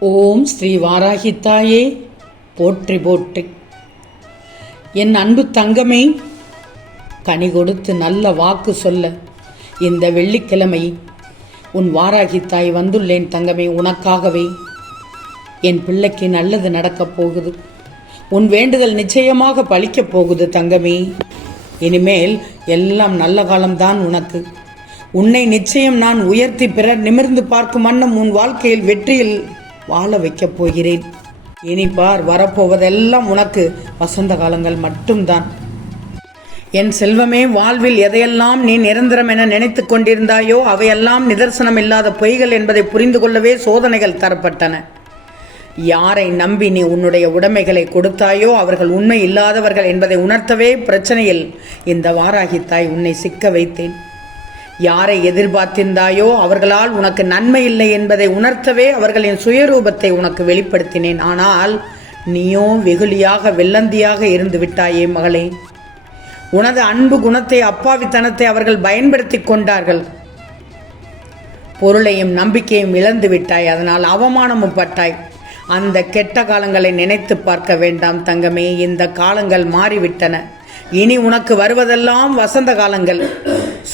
ஓம் ஸ்ரீ வாராகி தாயே போற்றி போற்றி. என் அன்பு தங்கமே கனி கொடுத்து நல்ல வாக்கு சொல்ல இந்த வெள்ளிக்கிழமை உன் வாராகி தாய் வந்துள்ளேன் தங்கமே உனக்காகவே. என் பிள்ளைக்கு நல்லது நடக்கப் போகுது. உன் வேண்டுதல் நிச்சயமாக பழிக்கப் போகுது தங்கமே. இனிமேல் எல்லாம் நல்ல காலம்தான் உனக்கு. உன்னை நிச்சயம் நான் உயர்த்தி பிறர் நிமிர்ந்து பார்க்கும் வண்ணம் உன் வாழ்க்கையில் வெற்றியில் வாழ வைக்கப் போகிறேன். இனிப்பார் வரப்போவதெல்லாம் உனக்கு வசந்த காலங்கள் மட்டும்தான். என் செல்வமே வாழ்வில் எதையெல்லாம் நீ நிரந்தரம் என நினைத்துக் கொண்டிருந்தாயோ அவையெல்லாம் நிதர்சனம் இல்லாத பொய்கள் என்பதை புரிந்து கொள்ளவே சோதனைகள் தரப்பட்டன. யாரை நம்பி நீ உன்னுடைய உடைமைகளை கொடுத்தாயோ அவர்கள் உண்மை இல்லாதவர்கள் என்பதை உணர்த்தவே பிரச்சனையில் இந்த வாராகி தாய் உன்னை சிக்க வைத்தேன். யாரை எதிர்பார்த்திருந்தாயோ அவர்களால் உனக்கு நன்மை இல்லை என்பதை உணர்த்தவே அவர்களின் சுயரூபத்தை உனக்கு வெளிப்படுத்தினேன். ஆனால் நீயோ வெகுளியாக வெள்ளந்தியாக இருந்து விட்டாயே மகளே. உனது அன்பு குணத்தை அப்பாவித்தனத்தை அவர்கள் பயன்படுத்தி கொண்டார்கள். பொருளையும் நம்பிக்கையும் இழந்து விட்டாய். அதனால் அவமானமும் பட்டாய். அந்த கெட்ட காலங்களை நினைத்து பார்க்க வேண்டாம் தங்கமே. இந்த காலங்கள் மாறிவிட்டன. இனி உனக்கு வருவதெல்லாம் வசந்த காலங்கள்.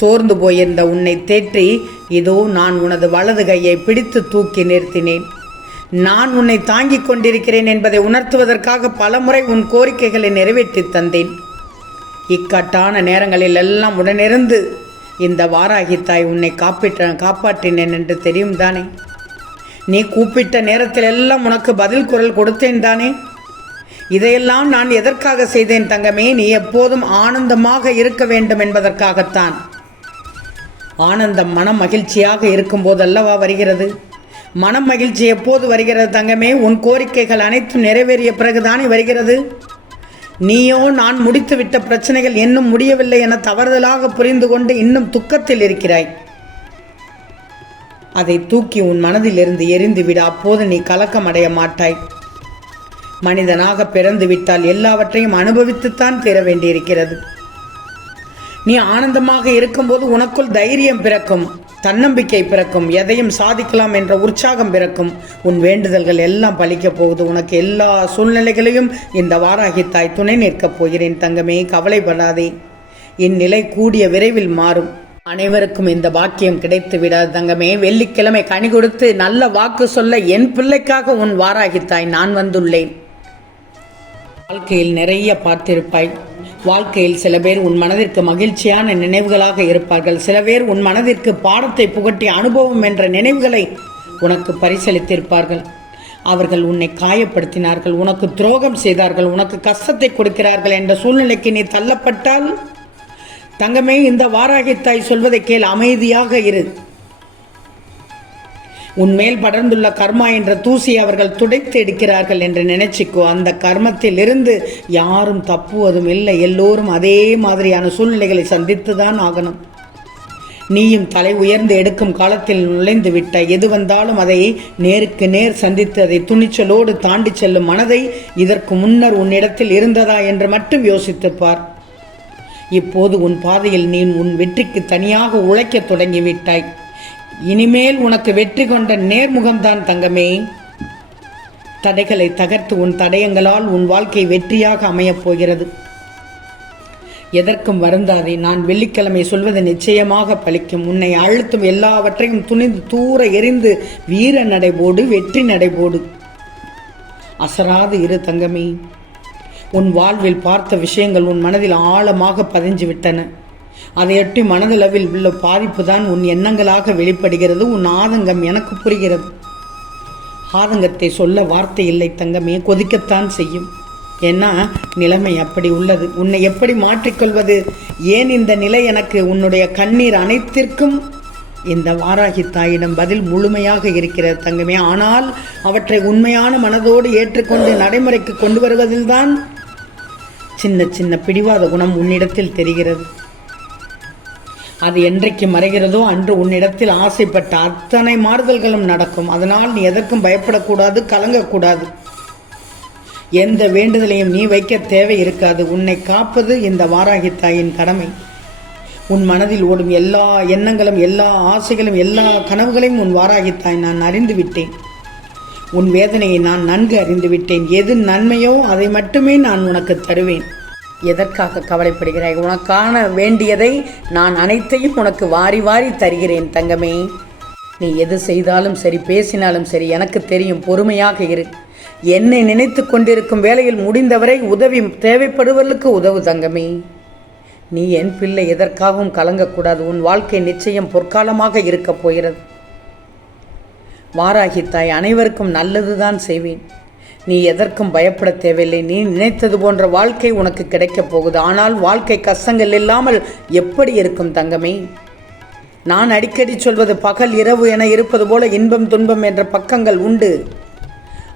சோர்ந்து போயிருந்த உன்னை தேற்றி இதோ நான் உனது வலது கையை பிடித்து தூக்கி நிறுத்தினேன். நான் உன்னை தாங்கிக் கொண்டிருக்கிறேன் என்பதை உணர்த்துவதற்காக பலமுறை உன் கோரிக்கைகளை நிறைவேற்றி தந்தேன். இக்கட்டான நேரங்களில் எல்லாம் உடனிருந்து இந்த வாராகி தாய் உன்னை காப்பிட்ட காப்பாற்றினேன் என்று தெரியும் தானே? நீ கூப்பிட்ட நேரத்தில் எல்லாம் உனக்கு பதில் குரல் கொடுத்தேன் தானே? இதையெல்லாம் நான் எதற்காக செய்தேன் தங்கமே? நீ எப்போதும் ஆனந்தமாக இருக்க வேண்டும் என்பதற்காகத்தான். ஆனந்தம் மன மகிழ்ச்சியாக இருக்கும்போது அல்லவா வருகிறது? மன மகிழ்ச்சி எப்போது வருகிறது தங்கமே? உன் கோரிக்கைகள் அனைத்தும் நிறைவேறிய பிறகுதானே வருகிறது. நீயோ நான் முடித்துவிட்ட பிரச்சனைகள் இன்னும் முடியவில்லை என தவறுதலாக புரிந்து கொண்டு இன்னும் துக்கத்தில் இருக்கிறாய். அதை தூக்கி உன் மனதிலிருந்து எரிந்துவிடு. அப்போது நீ கலக்கம் அடைய மாட்டாய். மனிதனாக பிறந்து விட்டால் எல்லாவற்றையும் அனுபவித்துத்தான் தீர வேண்டியிருக்கிறது நீ ஆனந்தமாக இருக்கும்போது உனக்குள் தைரியம் பிறக்கும் தன்னம்பிக்கை பிறக்கும் எதையும் சாதிக்கலாம் என்ற உற்சாகம் பிறக்கும். உன் வேண்டுதல்கள் எல்லாம் பலிக்கப் போகுது. உனக்கு எல்லா சூழ்நிலைகளையும் இந்த வாராகி தாய் துணை நிற்கப் போகிறேன். தங்கமே கவலைப்படாதே. இந்நிலை கூடிய விரைவில் மாறும். அனைவருக்கும் இந்த பாக்கியம் கிடைத்து விடாது. தங்கமே வெள்ளிக்கிழமை கனி கொடுத்து நல்ல வாக்கு சொல்ல என் பிள்ளைக்காக உன் வாராகி தாய் நான் வந்துள்ளேன். வாழ்க்கையில் நிறைய பார்த்திருப்பாய். வாழ்க்கையில் சில பேர் உன் மனதிற்கு மகிழ்ச்சியான நினைவுகளாக இருப்பார்கள். சில பேர் உன் மனதிற்கு பாடத்தை புகட்டிய அனுபவம் என்ற நினைவுகளை உனக்கு பரிசளித்திருப்பார்கள். அவர்கள் உன்னை காயப்படுத்தினார்கள் உனக்கு துரோகம் செய்தார்கள் உனக்கு கஷ்டத்தை கொடுக்கிறார்கள் என்ற சூழ்நிலைக்கு நீ தள்ளப்பட்டால் தங்கமே இந்த வாராகித்தாய் சொல்வதை கேள் அமைதியாக இரு. உன்மேல் படர்ந்துள்ள கர்மா என்ற தூசி அவர்கள் துடைத்து எடுக்கிறார்கள் என்று நினைச்சிக்கோ. அந்த கர்மத்தில் இருந்து யாரும் தப்புவதும் இல்லை. எல்லோரும் அதே மாதிரியான சூழ்நிலைகளை சந்தித்து தான் ஆகணும். நீயும் தலை உயர்ந்து எடுக்கும் காலத்தில் நுழைந்து விட்ட. எது வந்தாலும் அதை நேருக்கு நேர் சந்தித்து அதை துணிச்சலோடு தாண்டி செல்லும் மனதை இதற்கு முன்னர் உன்னிடத்தில் இருந்ததா என்று மட்டும் யோசித்துப்பார் இப்போது உன் பாதையில் நீ உன் வெற்றிக்கு தனியாக உழைக்கத் தொடங்கிவிட்டாய் இனிமேல் உனக்கு வெற்றி கொண்ட நேர்முகம்தான் தங்கமே. தடைகளை தகர்த்து உன் தடயங்களால் உன் வாழ்க்கை வெற்றியாக அமையப் போகிறது. எதற்கும் வருந்தாதே நான் வெள்ளிக்கிழமை சொல்வது நிச்சயமாக பலிக்கும். உன்னை அழுத்தும் எல்லாவற்றையும் துணிந்து தூர எரிந்து வீர நடைபோடு வெற்றி நடைபோடு. அசராது இரு தங்கமே. உன் வாழ்வில் பார்த்த விஷயங்கள் உன் மனதில் ஆழமாக பதிஞ்சு விட்டன அதையொட்டி மனதளவில் உள்ள பாதிப்பு தான் உன் எண்ணங்களாக வெளிப்படுகிறது உன் ஆதங்கம் எனக்கு புரிகிறது. ஆதங்கத்தை சொல்ல வார்த்தை இல்லை தங்கமே கொதிக்கத்தான் செய்யும். ஏன்னா நிலைமை அப்படி உள்ளது. உன்னை எப்படி மாற்றிக்கொள்வது? ஏன் இந்த நிலை எனக்கு உன்னுடைய கண்ணீர் அனைத்திற்கும் இந்த வாராகி தாயிடம் பதில் முழுமையாக இருக்கிறது தங்கமே. ஆனால் அவற்றை உண்மையான மனதோடு ஏற்றுக்கொண்டு நடைமுறைக்கு கொண்டு வருவதில்தான் சின்ன சின்ன பிடிவாத குணம் உன்னிடத்தில் தெரிகிறது. அது என்றைக்கு மறைகிறதோ அன்று உன்னிடத்தில் ஆசைப்பட்ட அத்தனை மாறுதல்களும் நடக்கும். அதனால் நீ எதற்கும் பயப்படக்கூடாது கலங்கக்கூடாது. எந்த வேண்டுதலையும் நீ வைக்க தேவை இருக்காது. உன்னை காப்பது இந்த வாராகி தாயின் கடமை. உன் மனதில் ஓடும் எல்லா எண்ணங்களும் எல்லா ஆசைகளும் எல்லா கனவுகளையும் உன் வாராகி தாய் நான் அறிந்து விட்டேன். உன் வேதனையை நான் நன்கு அறிந்து விட்டேன். எது நன்மையோ அதை மட்டுமே நான் உனக்கு தருவேன். எதற்காக கவலைப்படுகிறாய்? உனக்கான வேண்டியதை நான் அனைத்தையும் உனக்கு வாரி வாரி தருகிறேன் தங்கமே. நீ எது செய்தாலும் சரி பேசினாலும் சரி எனக்கு தெரியும் பொறுமையாக இரு. என்னை நினைத்து கொண்டிருக்கும் வேளையில் முடிந்தவரை உதவி தேவைப்படுவர்களுக்கு உதவு தங்கமே. நீ என் பிள்ளை எதற்காகவும் கலங்கக்கூடாது. உன் வாழ்க்கை நிச்சயம் பொற்காலமாக இருக்கப் போகிறது. வாராகி தாய் அனைவருக்கும் நல்லதுதான் செய்வேன். நீ எதற்கும் பயப்பட தேவையில்லை. நீ நினைத்தது போன்ற வாழ்க்கை உனக்கு கிடைக்கப் போகுது. ஆனால் வாழ்க்கை கஷ்டங்கள் இல்லாமல் எப்படி இருக்கும் தங்கமே? நான் அடிக்கடி சொல்வது பகல் இரவு என இருப்பது போல இன்பம் துன்பம் என்ற பக்கங்கள் உண்டு.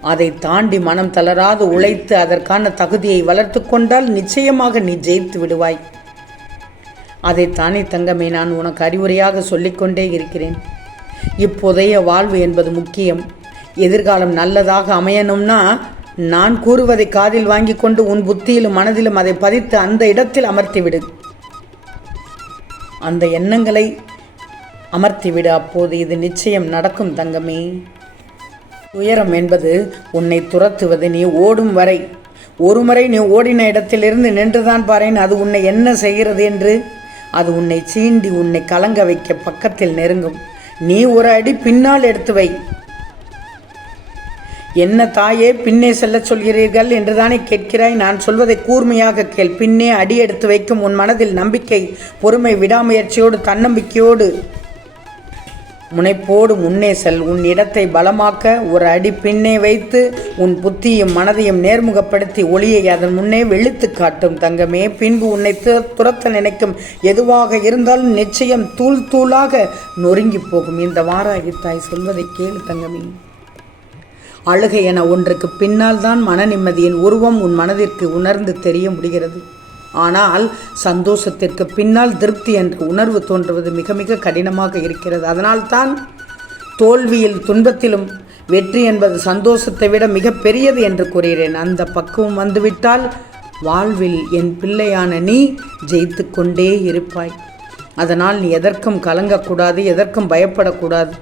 அதை தாண்டி மனம் தளராது உழைத்து அதற்கான தகுதியை வளர்த்து கொண்டால் நிச்சயமாக நீ ஜெயித்து விடுவாய். அதைத்தானே தங்கமே நான் உனக்கு அறிவுரையாக சொல்லிக்கொண்டே இருக்கிறேன். இப்போதைய வாழ்வு என்பது முக்கியம். எதிர்காலம் நல்லதாக அமையணும்னா நான் கூறுவதை காதில் வாங்கி கொண்டு உன் புத்தியிலும் மனதிலும் அதை பதித்து அந்த இடத்தில் அமர்த்திவிடு. அந்த எண்ணங்களை அமர்த்திவிடு. அப்போது இது நிச்சயம் நடக்கும் தங்கமே. துயரம் என்பது உன்னை துரத்துவது. நீ ஓடும் வரை ஒருமுறை நீ ஓடின இடத்திலிருந்து நின்றுதான் பாரேன். அது உன்னை என்ன செய்கிறது என்று? அது உன்னை சீண்டி உன்னை கலங்க வைக்க பக்கத்தில் நெருங்கும். நீ ஒரு அடி பின்னால் எடுத்து வை. என்ன தாயே பின்னே செல்லச் சொல்கிறீர்கள் என்றுதானே கேட்கிறாய்? நான் சொல்வதை கூர்மையாக கேள். பின்னே அடி எடுத்து வைக்கும் உன் மனதில் நம்பிக்கை பொறுமை விடாமுயற்சியோடு தன்னம்பிக்கையோடு. முனைப்போடு முன்னே செல். உன் இடத்தை பலமாக்க ஒரு அடி பின்னே வைத்து உன் புத்தியும் மனதையும் நேர்முகப்படுத்தி ஒளியை அதன் முன்னே வெளுத்து காட்டும். தங்கமே பின்பு உன்னை துரத்த நினைக்கும். எதுவாக இருந்தாலும் நிச்சயம் தூள் தூளாக நொறுங்கி போகும். இந்த வாராகி தாய் சொல்வதை கேளு தங்கமே. அழுகை என ஒன்றுக்கு பின்னால் தான் மன நிம்மதியின் உருவம் உன் மனதிற்கு உணர்ந்து தெரிய முடிகிறது. ஆனால் சந்தோஷத்திற்கு பின்னால் திருப்தி என்ற உணர்வு தோன்றுவது மிக மிக கடினமாக இருக்கிறது. அதனால்தான் தோல்வியில் துன்பத்திலும் வெற்றி என்பது சந்தோஷத்தை விட மிக பெரியது என்று கூறுகிறேன். அந்த பக்குவம் வந்துவிட்டால் வாழ்வில் என் பிள்ளையான நீ ஜெயித்து கொண்டே இருப்பாய். அதனால் நீ எதற்கும் கலங்கக்கூடாது எதற்கும் பயப்படக்கூடாது.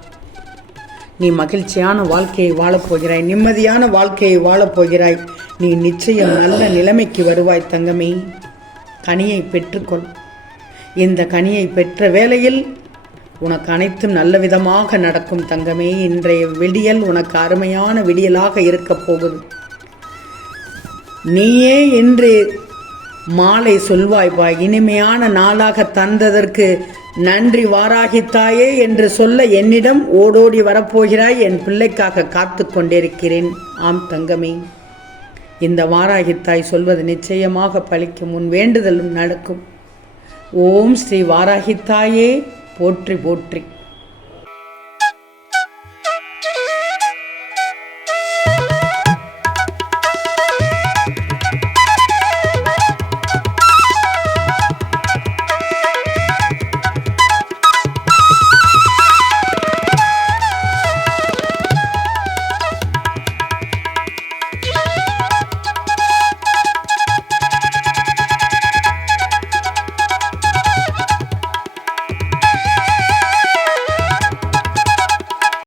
நீ மகிழ்ச்சியான வாழ்க்கையை வாழப் போகிறாய் நிம்மதியான வாழ்க்கையை வாழப்போகிறாய். நீ நிச்சயம் நல்ல நிலைமைக்கு வருவாய் தங்கமே. கனியை பெற்றுக்கொள். இந்த கனியை பெற்ற வேளையில் உனக்கு அனைத்தும் நல்ல விதமாக நடக்கும் தங்கமே. இன்றைய விடியல் உனக்கு அருமையான விடியலாக இருக்கப் போகுது. நீயே இன்று மாலை சொல்வாய்ப்பா இனிமையான நாளாக தந்ததற்கு நன்றி வாராகித்தாயே என்று சொல்ல என்னிடம் ஓடோடி வரப்போகிறாய். என் பிள்ளைக்காக காத்து கொண்டிருக்கிறேன். ஆம் தங்கமே. இந்த வாராகித்தாய் சொல்வது நிச்சயமாக பழிக்கும். உன் வேண்டுதலும் நடக்கும். ஓம் ஸ்ரீ வாராகித்தாயே போற்றி போற்றி.